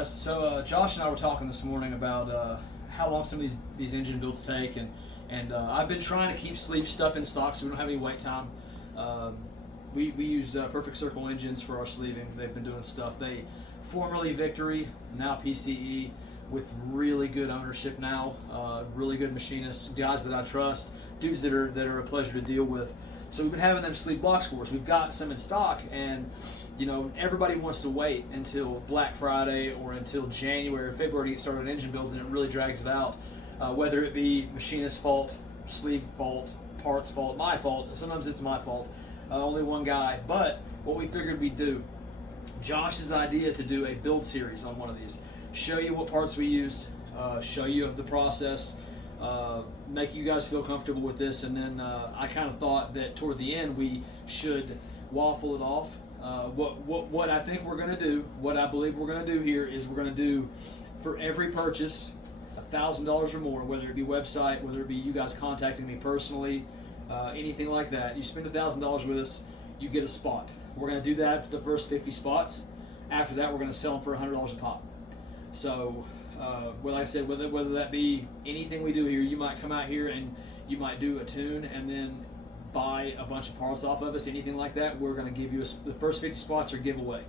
guys, so Josh and I were talking this morning about how long some of these engine builds take, and I've been trying to keep sleeve stuff in stock so we don't have any wait time. We use Perfect Circle engines for our sleeving. They've been doing stuff. They formerly Victory, now PCE, with really good ownership now, really good machinists, guys that I trust, dudes that are a pleasure to deal with. So we've been having them sleeve blocks for us. We've got some in stock, and you know, everybody wants to wait until Black Friday or until January or February to get started on engine builds, and it really drags it out. Whether it be machinist fault, sleeve fault, parts fault, my fault. Sometimes it's my fault. Only one guy. But what we figured we'd do, Josh's idea to do a build series on one of these, show you what parts we use, show you the process, make you guys feel comfortable with this, and then I kind of thought that toward the end we should waffle it off. What I think we're going to do, what I believe we're going to do here is we're going to do for every purchase $1,000 or more, whether it be website, whether it be you guys contacting me personally, anything like that. You spend $1,000 with us, you get a spot. We're going to do that for the first 50 spots. After that, we're going to sell them for $100 a pop. So, well, like I said, whether that be anything we do here, you might come out here and you might do a tune and then buy a bunch of parts off of us, anything like that. We're going to give you the first 50 spots are giveaway.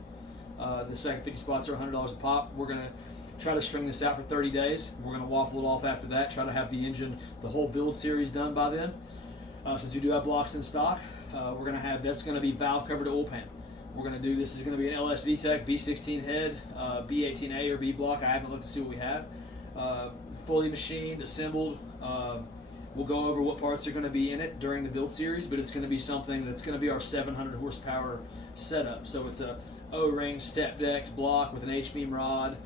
The second 50 spots are $100 a pop. We're going to try to string this out for 30 days. We're going to waffle it off after that, try to have the engine, the whole build series done by then. Since we do have blocks in stock, we're going to have, that's going to be valve cover to oil pan. We're going to do, this is going to be an LS VTEC B16 head, B18A or B block. I haven't looked to see what we have. Fully machined, assembled. We'll go over what parts are going to be in it during the build series, but it's going to be something that's going to be our 700 horsepower setup. So it's a O-ring step decked block with an H-beam rod,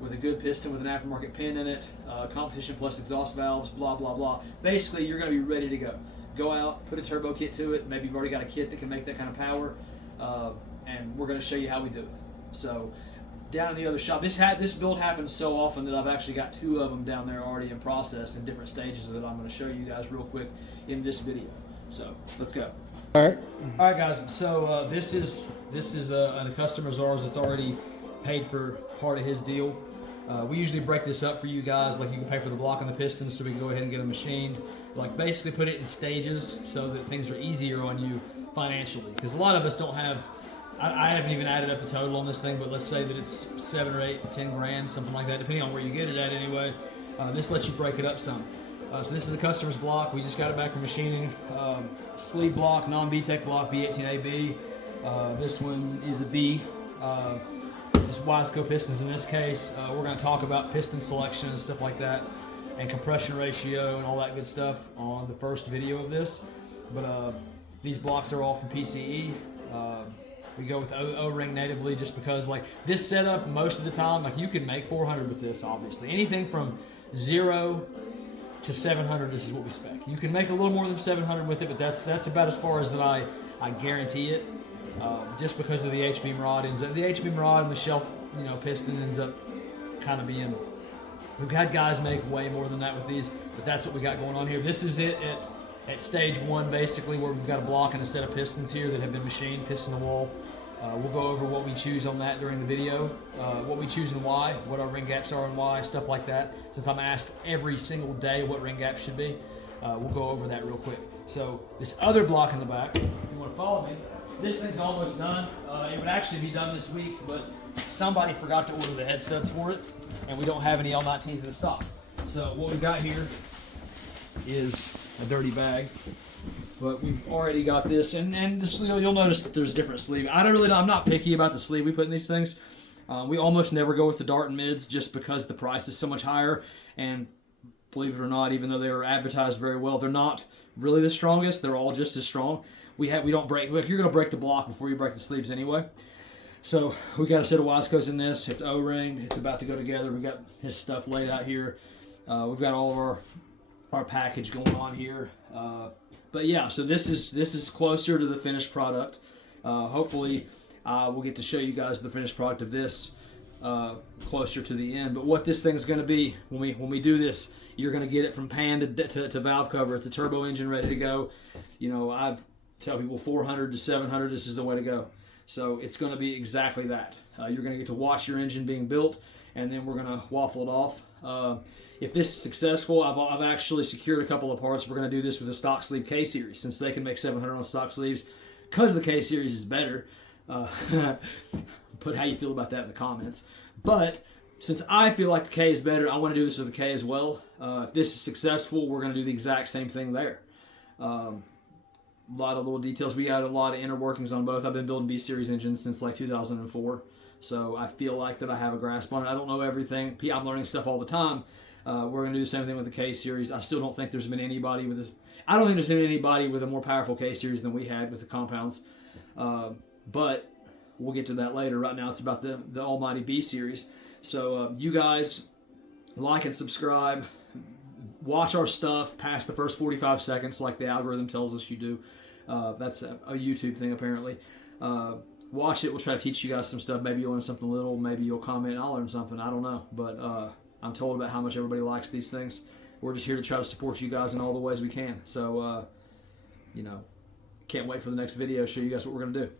with a good piston with an aftermarket pin in it, competition plus exhaust valves, blah, blah, blah. Basically, you're going to be ready to go. Go out, put a turbo kit to it. Maybe you've already got a kit that can make that kind of power, and we're going to show you how we do it. So down in the other shop, this build happens so often that I've actually got 2 of them down there already in process in different stages that I'm going to show you guys real quick in this video. So let's go. All right, guys. So this is the customer's ours that's already paid for part of his deal. We usually break this up for you guys, like you can pay for the block and the pistons so we can go ahead and get them machined. Like basically put it in stages so that things are easier on you financially. Because a lot of us don't have, I haven't even added up the total on this thing, but let's say that it's 7 or 8, 10 grand, something like that, depending on where you get it at anyway. This lets you break it up some. So this is the customer's block. We just got it back from machining. Sleeve block, non-VTEC block, B18AB. This one is a B. It's wide scope pistons in this case. We're going to talk about piston selection and stuff like that, and compression ratio and all that good stuff on the first video of this. But these blocks are all from PCE. We go with O-ring natively just because, like, this setup most of the time, like, you can make 400 with this, obviously. Anything from 0 to 700, this is what we spec. You can make a little more than 700 with it, but that's about as far as that I guarantee it. Just because of the H-beam rod, the H-beam rod and the shelf, piston ends up kind of being. We've had guys make way more than that with these, but that's what we got going on here. This is it at stage 1, basically, where we've got a block and a set of pistons here that have been machined, piston to wall. We'll go over what we choose on that during the video, what we choose and why, what our ring gaps are and why, stuff like that. Since I'm asked every single day what ring gaps should be, we'll go over that real quick. So this other block in the back, if you want to follow me, this thing's almost done. It would actually be done this week, but somebody forgot to order the head studs for it, and we don't have any L19s in stock. So what we've got here is a dirty bag, but we've already got this, and this, you'll notice that there's different sleeve. I'm not picky about the sleeve we put in these things. We almost never go with the Dart and mids just because the price is so much higher, and believe it or not, even though they are advertised very well, they're not really the strongest. They're all just as strong. We don't break. Look, you're going to break the block before you break the sleeves anyway. So we got a set of Wascos in this. It's O-ringed. It's about to go together. We got his stuff laid out here. We've got all of our package going on here. But yeah, so this is closer to the finished product. Hopefully, we'll get to show you guys the finished product of this closer to the end. But what this thing's going to be when we do this, you're going to get it from pan to valve cover. It's a turbo engine ready to go. I've tell people 400 to 700, this is the way to go. So it's going to be exactly that. You're going to get to watch your engine being built, and then we're going to waffle it off. If this is successful, I've actually secured a couple of parts. We're going to do this with the stock sleeve K series, since they can make 700 on stock sleeves, because the K series is better. Put how you feel about that in the comments. But since I feel like the K is better, I want to do this with the K as well. If this is successful, we're going to do the exact same thing there. A lot of little details. We got a lot of inner workings on both. I've been building B series engines since like 2004. So I feel like that I have a grasp on it. I don't know everything. I'm learning stuff all the time. We're going to do the same thing with the K series. I still don't think there's been anybody with this. I don't think there's been anybody with a more powerful K series than we had with the compounds. But we'll get to that later. Right now it's about the almighty B series. So you guys like and subscribe. Watch our stuff past the first 45 seconds like the algorithm tells us you do. That's a YouTube thing apparently. Watch it. We'll try to teach you guys some stuff. Maybe you'll learn something little. Maybe you'll comment and I'll learn something. I don't know. But I'm told about how much everybody likes these things. We're just here to try to support you guys in all the ways we can. So, can't wait for the next video to show you guys what we're going to do.